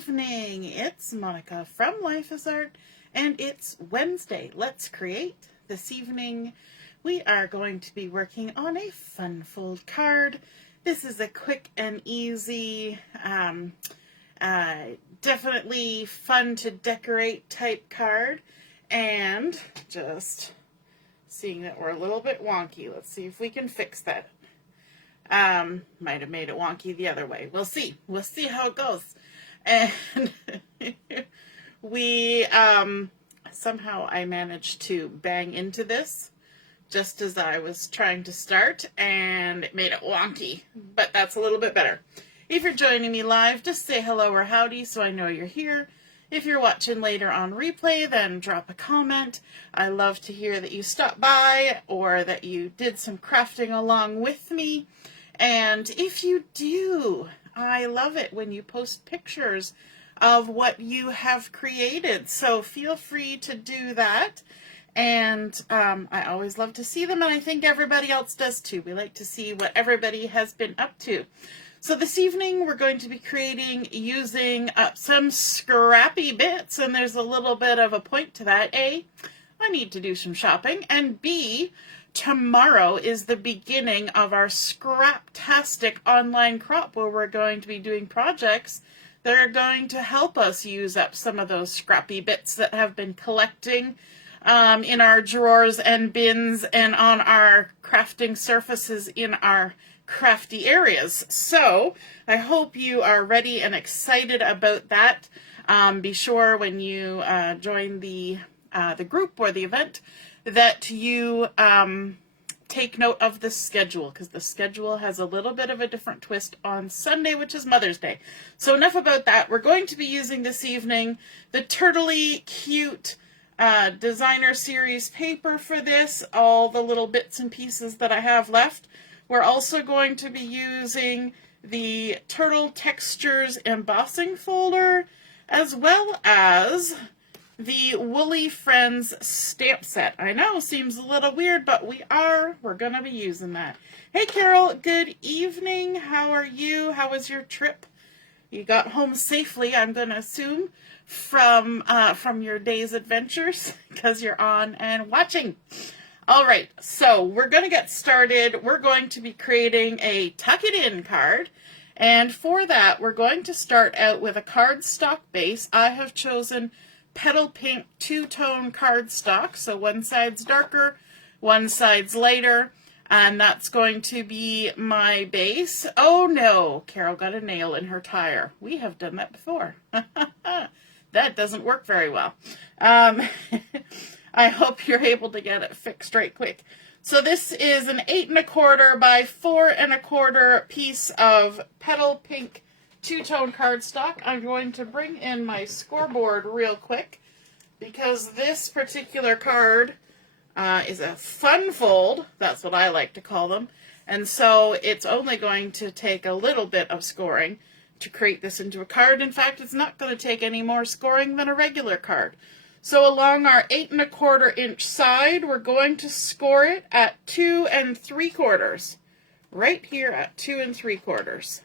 evening. It's Monica from Life is Art, and it's Wednesday. Let's create. This evening, we are going to be working on a fun fold card. This is a quick and easy, definitely fun to decorate type card. And just seeing that we're a little bit wonky. Let's see if we can fix that. Might have made it wonky the other way. We'll see. We'll see how it goes. And we, somehow I managed to bang into this just as I was trying to start, and it made it wonky, but that's a little bit better. If you're joining me live, just say hello or howdy so I know you're here. If you're watching later on replay, then drop a comment. I love to hear that you stopped by or that you did some crafting along with me. And if you do, I love it when you post pictures of what you have created. So feel free to do that. And I always love to see them, and I think everybody else does too. We like to see what everybody has been up to. So this evening we're going to be creating using some scrappy bits, and there's a little bit of a point to that. A, I need to do some shopping, and B, tomorrow is the beginning of our Scraptastic online crop where we're going to be doing projects that are going to help us use up some of those scrappy bits that have been collecting in our drawers and bins and on our crafting surfaces in our crafty areas. So I hope you are ready and excited about that. Be sure when you join the group or the event that you take note of the schedule, because the schedule has a little bit of a different twist on Sunday, which is Mother's Day. So enough about that. We're going to be using this evening the Turtley Cute designer series paper for this, all the little bits and pieces that I have left. We're also going to be using the Turtle Textures embossing folder, as well as the Woolly Friends stamp set. I know, seems a little weird, but we're going to be using that. Hey Carol, good evening. How are you? How was your trip? You got home safely, I'm going to assume, from your day's adventures, because you're on and watching. All right, so we're going to get started. We're going to be creating a Tuck It In card. And for that, we're going to start out with a cardstock base. I have chosen Petal Pink two-tone cardstock. So one side's darker, one side's lighter. And that's going to be my base. Oh no, Carol got a nail in her tire. We have done that before. That doesn't work very well. I hope you're able to get it fixed right quick. So this is an 8 1/4 by 4 1/4 piece of Petal Pink two-tone cardstock. I'm going to bring in my scoreboard real quick because this particular card is a fun fold. That's what I like to call them. And so it's only going to take a little bit of scoring to create this into a card. In fact, it's not going to take any more scoring than a regular card. So along our 8 1/4 inch side, we're going to score it at 2 3/4. Right here at 2 3/4.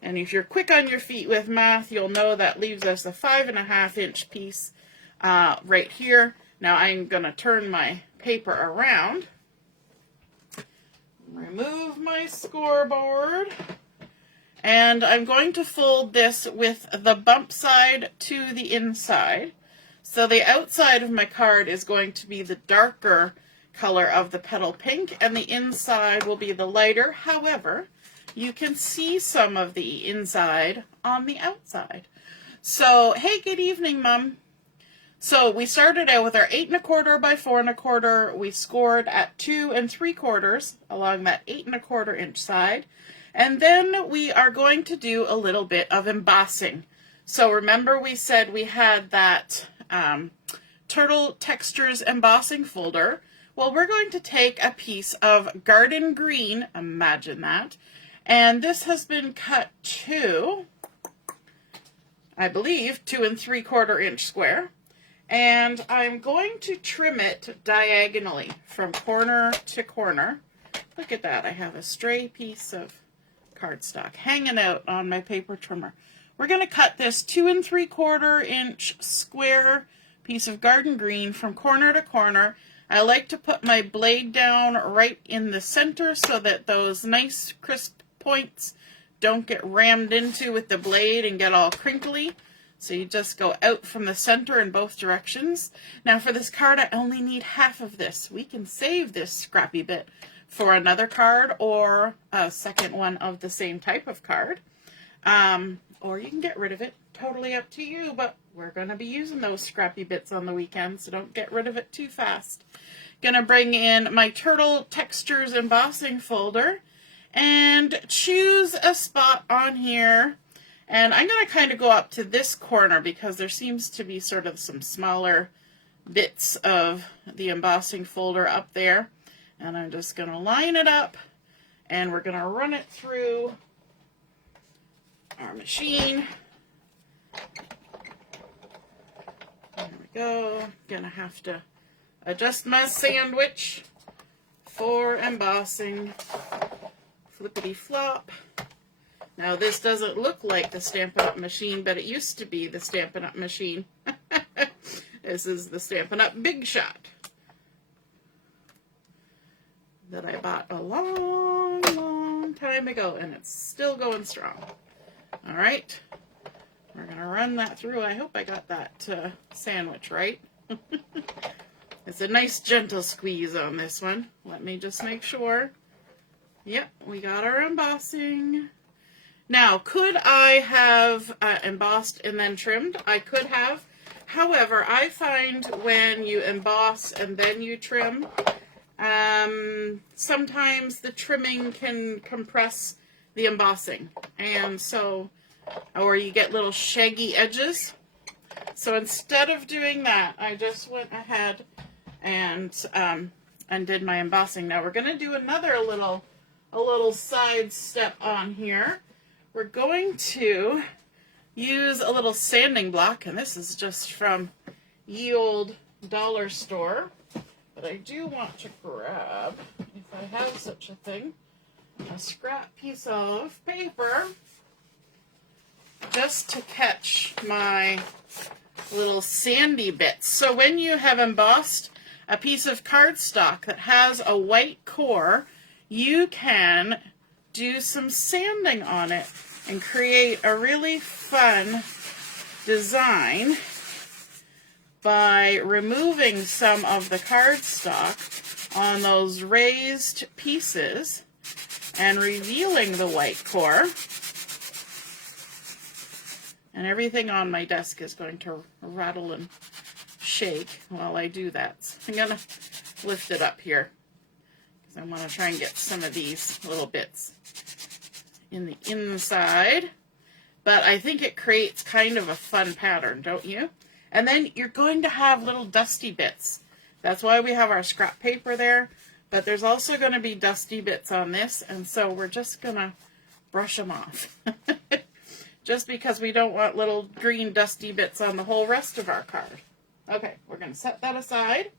And if you're quick on your feet with math, you'll know that leaves us a 5 1/2 inch piece right here. Now I'm going to turn my paper around, remove my scoreboard, and I'm going to fold this with the bump side to the inside. So the outside of my card is going to be the darker color of the Petal Pink, and the inside will be the lighter. However, you can see some of the inside on the outside. So, hey, good evening, Mom. So we started out with our 8 1/4 by 4 1/4. We scored at 2 3/4 along that 8 1/4 inch side. And then we are going to do a little bit of embossing. So remember we said we had that Turtle Textures embossing folder. Well, we're going to take a piece of garden green, imagine that, and this has been cut to, I believe, 2 3/4 inch square. And I'm going to trim it diagonally from corner to corner. Look at that, I have a stray piece of cardstock hanging out on my paper trimmer. we're going to cut this 2 3/4 inch square piece of garden green from corner to corner. I like to put my blade down right in the center so that those nice crisp points don't get rammed into with the blade and get all crinkly. So you just go out from the center in both directions. Now for this card, I only need half of this. We can save this scrappy bit for another card or a second one of the same type of card. Or you can get rid of it. Totally up to you, but we're going to be using those scrappy bits on the weekend, so don't get rid of it too fast. Going to bring in my Turtle Textures embossing folder and choose a spot on here. And I'm going to kind of go up to this corner because there seems to be sort of some smaller bits of the embossing folder up there. And I'm just going to line it up and we're going to run it through our machine. There we go. Gonna have to adjust my sandwich for embossing. Flippity flop. Now this doesn't look like the Stampin' Up! Machine, but it used to be the Stampin' Up! Machine. This is the Stampin' Up! Big Shot that I bought a long time ago, and it's still going strong. All right, we're gonna run that through. I hope I got that sandwich right. It's a nice gentle squeeze on this one. Let me just make sure. Yep, we got our embossing. Now, could I have embossed and then trimmed? I could have. However, I find when you emboss and then you trim, sometimes the trimming can compress the embossing, and so, or you get little shaggy edges. So instead of doing that, I just went ahead and did my embossing. Now we're going to do another a little side step on here. We're going to use a little sanding block, and this is just from ye old dollar store, but I do want to grab, if I have such a thing, a scrap piece of paper just to catch my little sandy bits. So when you have embossed a piece of cardstock that has a white core, you can do some sanding on it and create a really fun design by removing some of the cardstock on those raised pieces and revealing the white core. And everything on my desk is going to rattle and shake while I do that. So I'm going to lift it up here because I want to try and get some of these little bits in the inside. But I think it creates kind of a fun pattern, don't you? And then you're going to have little dusty bits. That's why we have our scrap paper there. But there's also going to be dusty bits on this, and so we're just going to brush them off. Just because we don't want little green dusty bits on the whole rest of our card. Okay, we're going to set that aside.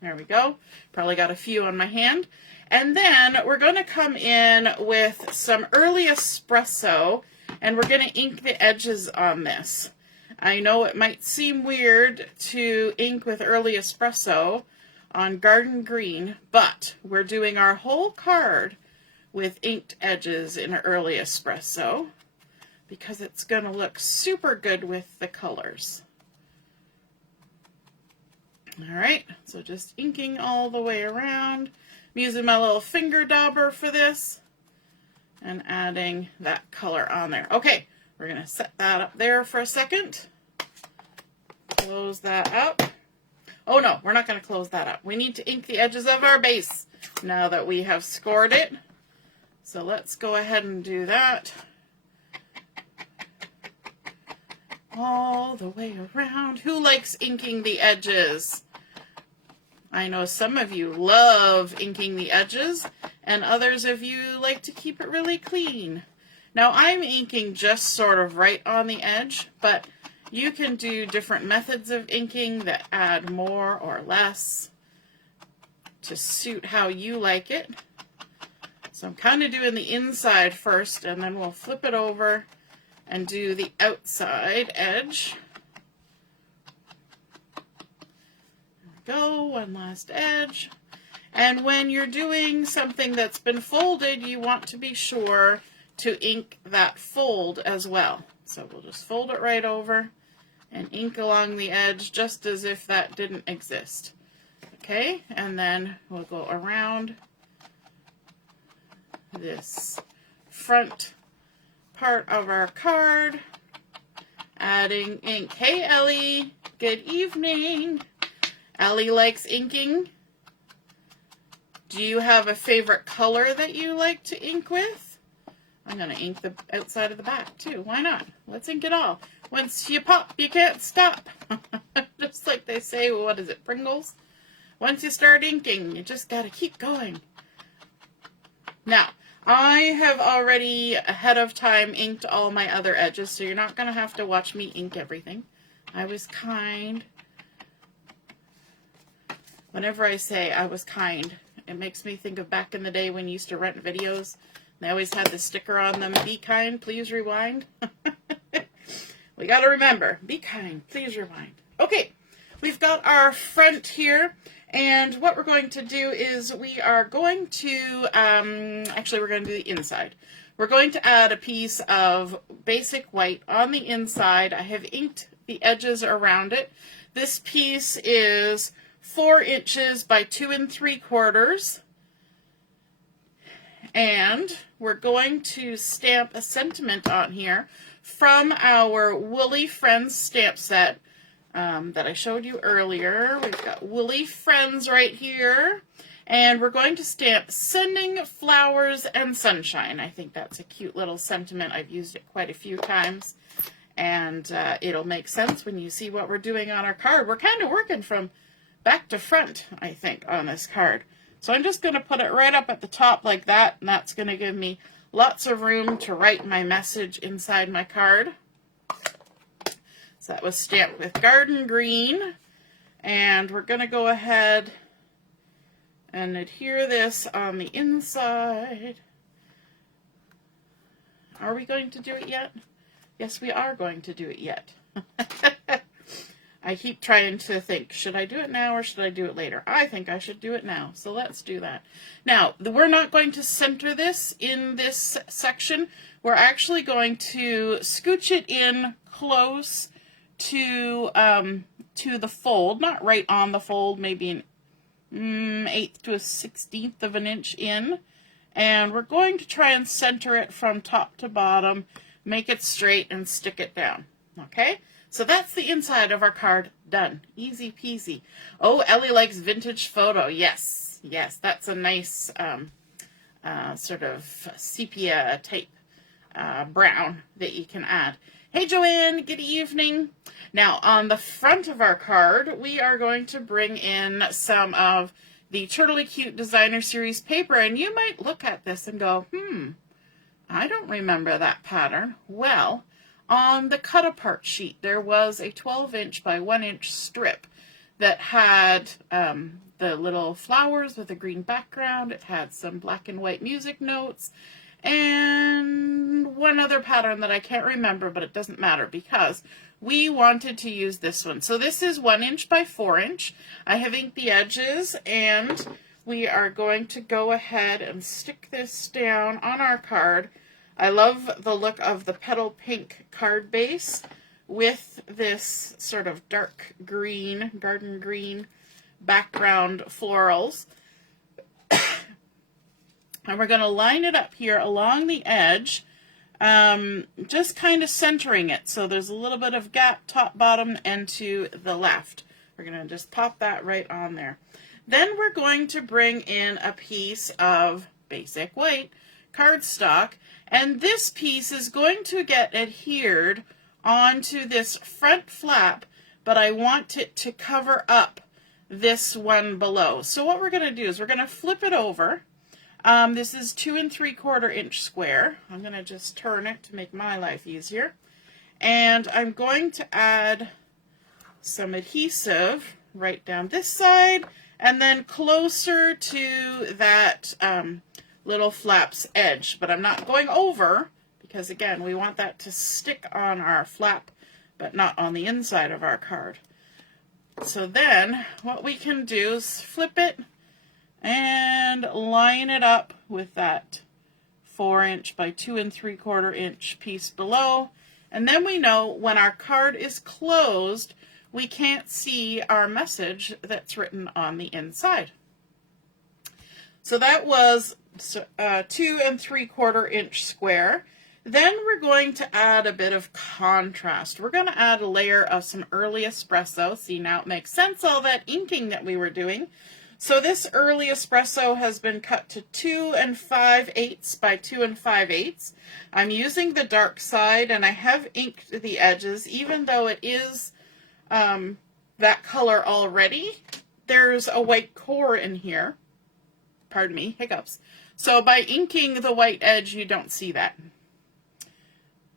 There we go. Probably got a few on my hand. And then we're going to come in with some early espresso, and we're going to ink the edges on this. I know it might seem weird to ink with early espresso on garden green, but we're doing our whole card with inked edges in early espresso because it's going to look super good with the colors. All right, so just inking all the way around. I'm using my little finger dauber for this and adding that color on there. Okay, we're going to set that up there for a second. Close that up. Oh no, we're not going to close that up. We need to ink the edges of our base now that we have scored it. So let's go ahead and do that. All the way around. Who likes inking the edges? I know some of you love inking the edges, and others of you like to keep it really clean. Now I'm inking just sort of right on the edge, but you can do different methods of inking that add more or less to suit how you like it. So I'm kind of doing the inside first, and then we'll flip it over and do the outside edge. There we go, one last edge. And when you're doing something that's been folded, you want to be sure to ink that fold as well. So we'll just fold it right over and ink along the edge just as if that didn't exist. Okay, and then we'll go around this front part of our card, adding ink. Hey Ellie, good evening. Ellie likes inking. Do you have a favorite color that you like to ink with? I'm going to ink the outside of the back too. Why not? Let's ink it all. Once you pop, you can't stop. Just like they say, what is it, Pringles? Once you start inking, you just got to keep going. Now, I have already ahead of time inked all my other edges, so you're not going to have to watch me ink everything. I was kind. Whenever I say I was kind, it makes me think of back in the day when you used to rent videos. They always had the sticker on them, be kind, please rewind. We got to remember, be kind, please rewind. Okay, we've got our front here. And what we're going to do is we are going to, actually we're going to do the inside. We're going to add a piece of basic white on the inside. I have inked the edges around it. This piece is 4 inches by 2 3/4. And we're going to stamp a sentiment on here from our Woolly Friends stamp set. That I showed you earlier. We've got Woolly Friends right here. And we're going to stamp Sending Flowers and Sunshine. I think that's a cute little sentiment. I've used it quite a few times. And it'll make sense when you see what we're doing on our card. We're kind of working from back to front, I think, on this card. So I'm just going to put it right up at the top like that. And that's going to give me lots of room to write my message inside my card. So that was stamped with Garden Green, and we're going to go ahead and adhere this on the inside. Are we going to do it yet? Yes, we are going to do it yet. I keep trying to think, should I do it now or should I do it later? I think I should do it now, so let's do that. Now, we're not going to center this in this section. We're actually going to scooch it in close to the fold, not right on the fold, maybe an 1/8 to a 1/16 of an inch in, and we're going to try and center it from top to bottom, make it straight, and stick it down. Okay, so that's the inside of our card done. Easy peasy. Oh, Ellie likes vintage photo. Yes, yes, that's a nice sort of sepia type brown that you can add. Hey Joanne, good evening. Now on the front of our card, we are going to bring in some of the Turtly Cute Designer Series paper, and you might look at this and go, I don't remember that pattern. Well, on the cut apart sheet, there was a 12-inch by 1-inch strip that had the little flowers with a green background. It had some black and white music notes, and one other pattern that I can't remember, but it doesn't matter because we wanted to use this one. So this is 1-inch by 4-inch. I have inked the edges, and we are going to go ahead and stick this down on our card. I love the look of the Petal Pink card base with this sort of dark green, garden green background florals. And we're going to line it up here along the edge, just kind of centering it. So there's a little bit of gap, top, bottom, and to the left. We're going to just pop that right on there. Then we're going to bring in a piece of basic white cardstock, and this piece is going to get adhered onto this front flap, but I want it to cover up this one below. So what we're going to do is we're going to flip it over. This is 2 3/4 inch square. I'm going to just turn it to make my life easier. And I'm going to add some adhesive right down this side and then closer to that little flap's edge. But I'm not going over because again, we want that to stick on our flap, but not on the inside of our card. So then what we can do is flip it and line it up with that 4" by 2 3/4" piece below. And then we know when our card is closed, we can't see our message that's written on the inside. So that was 2 3/4" square. Then we're going to add a bit of contrast. We're going to add a layer of some early espresso. See, now it makes sense, all that inking that we were doing. So this early espresso has been cut to 2 5/8 by 2 5/8. I'm using the dark side, and I have inked the edges. Even though it is that color already, there's a white core in here. Pardon me, hiccups. So by inking the white edge, you don't see that.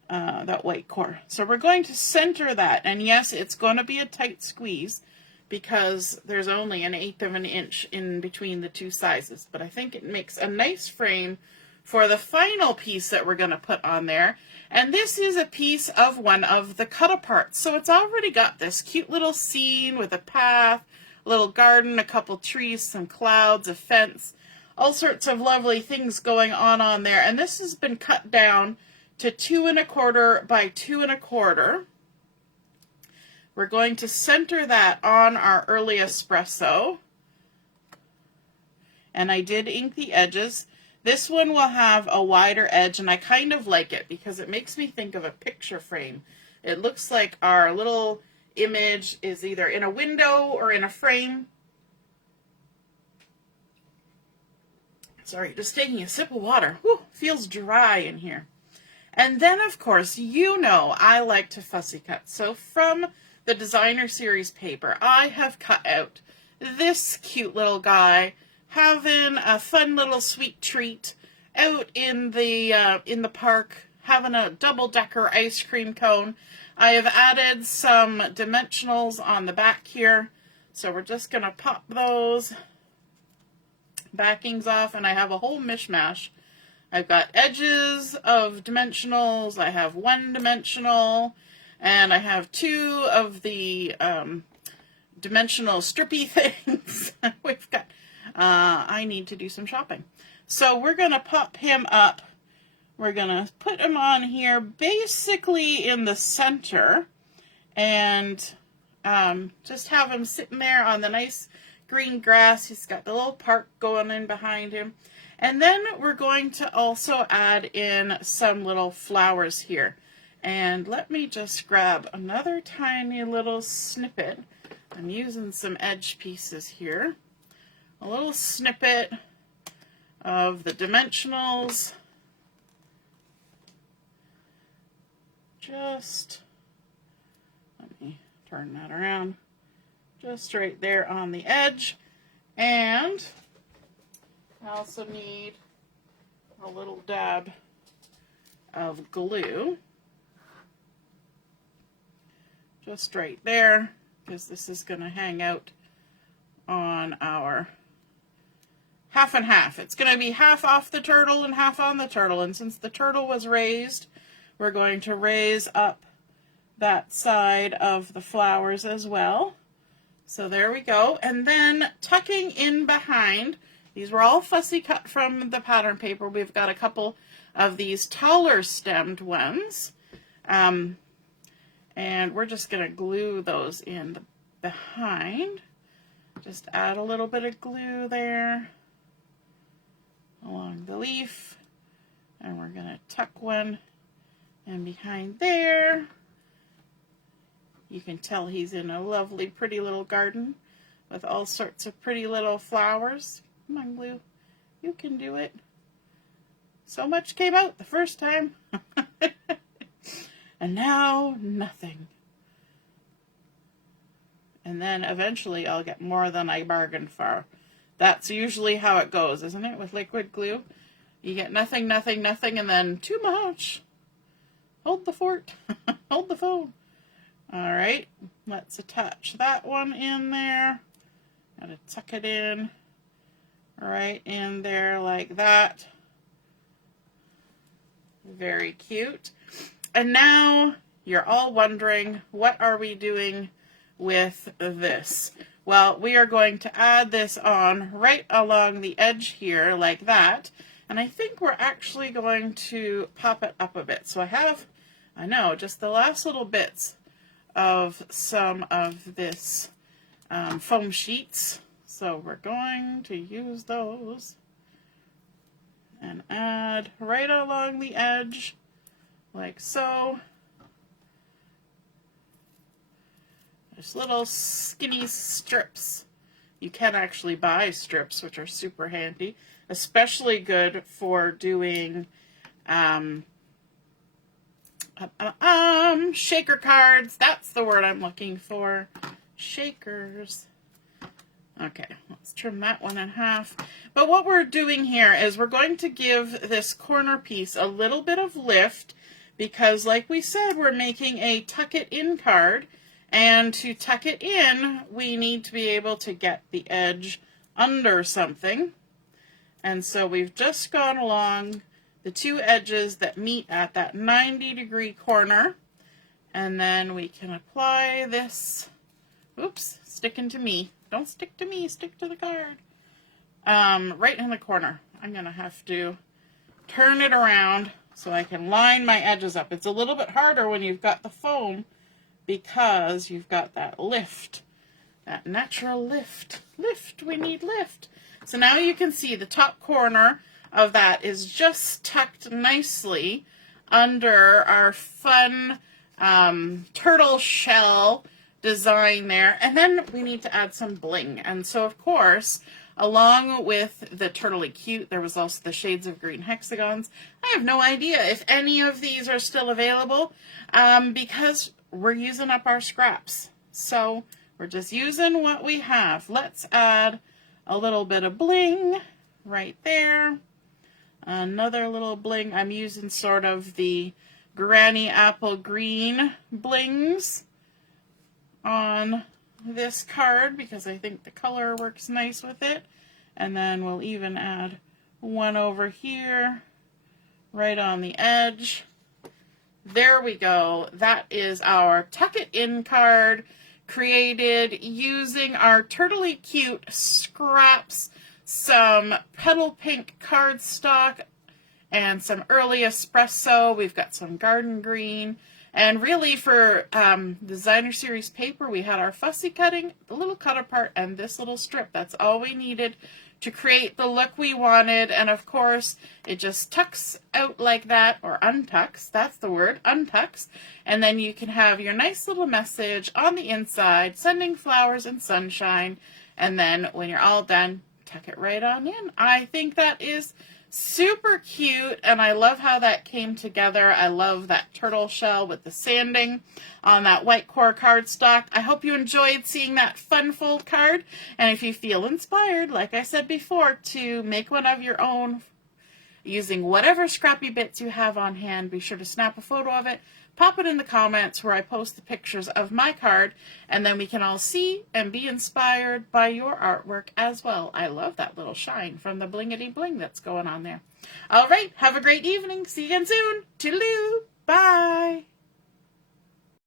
That white core. So we're going to center that, and yes, it's going to be a tight squeeze because there's only 1/8 of an inch in between the two sizes, but I think it makes a nice frame for the final piece that we're going to put on there. And this is a piece of one of the cut-aparts, so it's already got this cute little scene with a path, a little garden, a couple trees, some clouds, a fence, all sorts of lovely things going on there. And this has been cut down to 2 1/4 by 2 1/4. We're going to center that on our early espresso. And I did ink the edges. This one will have a wider edge, and I kind of like it because it makes me think of a picture frame. It looks like our little image is either in a window or in a frame. Sorry, just taking a sip of water. Whew, feels dry in here. And then, of course, you know I like to fussy cut. So from the Designer Series paper, I have cut out this cute little guy having a fun little sweet treat out in the park, having a double-decker ice cream cone. I have added some dimensionals on the back here, so we're just going to pop those backings off, and I have a whole mishmash. I've got edges of dimensionals, I have 1 dimensional, and I have 2 of the dimensional strippy things. We've got, I need to do some shopping. So we're going to pop him up. We're going to put him on here basically in the center, and just have him sitting there on the nice green grass. He's got the little park going in behind him. And then we're going to also add in some little flowers here. And let me just grab another tiny little snippet. I'm using some edge pieces here. A little snippet of the dimensionals. Just, let me turn that around. Just right there on the edge. And I also need a little dab of glue. Just right there, because this is going to hang out on our half and half. It's going to be half off the turtle and half on the turtle. And since the turtle was raised, we're going to raise up that side of the flowers as well. So there we go. And then tucking in behind, these were all fussy cut from the pattern paper. We've got a couple of these taller stemmed ones. And we're just going to glue those in behind. Just add a little bit of glue there along the leaf. And we're going to tuck one in behind there. You can tell he's in a lovely, pretty little garden with all sorts of pretty little flowers. Come on, glue. You can do it. So much came out the first time. And now, nothing. And then eventually I'll get more than I bargained for. That's usually how it goes, isn't it, with liquid glue? You get nothing, nothing, nothing, and then too much. Hold the fort. Hold the phone. All right, let's attach that one in there. Gotta tuck it in right in there like that. Very cute. And now you're all wondering, what are we doing with this? Well, we are going to add this on right along the edge here like that. And I think we're actually going to pop it up a bit. So I know, just the last little bits of some of this foam sheets. So we're going to use those and add right along the edge like so. Just little skinny strips. You can actually buy strips, which are super handy, especially good for doing shaker cards. That's the word I'm looking for. Shakers. Okay, let's trim that one in half. But what we're doing here is we're going to give this corner piece a little bit of lift because, like we said, we're making a tuck it in card. And to tuck it in, we need to be able to get the edge under something. And so we've just gone along the two edges that meet at that 90-degree corner. And then we can apply this, oops, sticking to me. Don't stick to me, stick to the card. Right in the corner. I'm going to have to turn it around so I can line my edges up. It's a little bit harder when you've got the foam because you've got that lift, that natural lift. Lift, we need lift. So now you can see the top corner of that is just tucked nicely under our fun turtle shell design there. And then we need to add some bling. And so, of course, along with the Turtly Cute, there was also the Shades of Green Hexagons. I have no idea if any of these are still available because we're using up our scraps. So we're just using what we have. Let's add a little bit of bling right there. Another little bling. I'm using sort of the Granny Apple Green blings on this card because I think the color works nice with it. And then we'll even add one over here right on the edge. There we go. That is our Tuck It In card created using our Turtly Cute scraps, some Petal Pink cardstock, and some early Espresso. We've got some garden green. And really for designer series paper, we had our fussy cutting, the little cutter part, and this little strip. That's all we needed to create the look we wanted. And of course, it just tucks out like that, or untucks. That's the word, untucks. And then you can have your nice little message on the inside, sending flowers and sunshine. And then when you're all done, tuck it right on in. I think that is super cute, and I love how that came together. I love that turtle shell with the sanding on that white core cardstock. I hope you enjoyed seeing that fun fold card, and if you feel inspired, like I said before, to make one of your own using whatever scrappy bits you have on hand, be sure to snap a photo of it, pop it in the comments where I post the pictures of my card, and then we can all see and be inspired by your artwork as well. I love that little shine from the blingity bling that's going on there. All right, have a great evening. See you again soon. Toodaloo. Bye.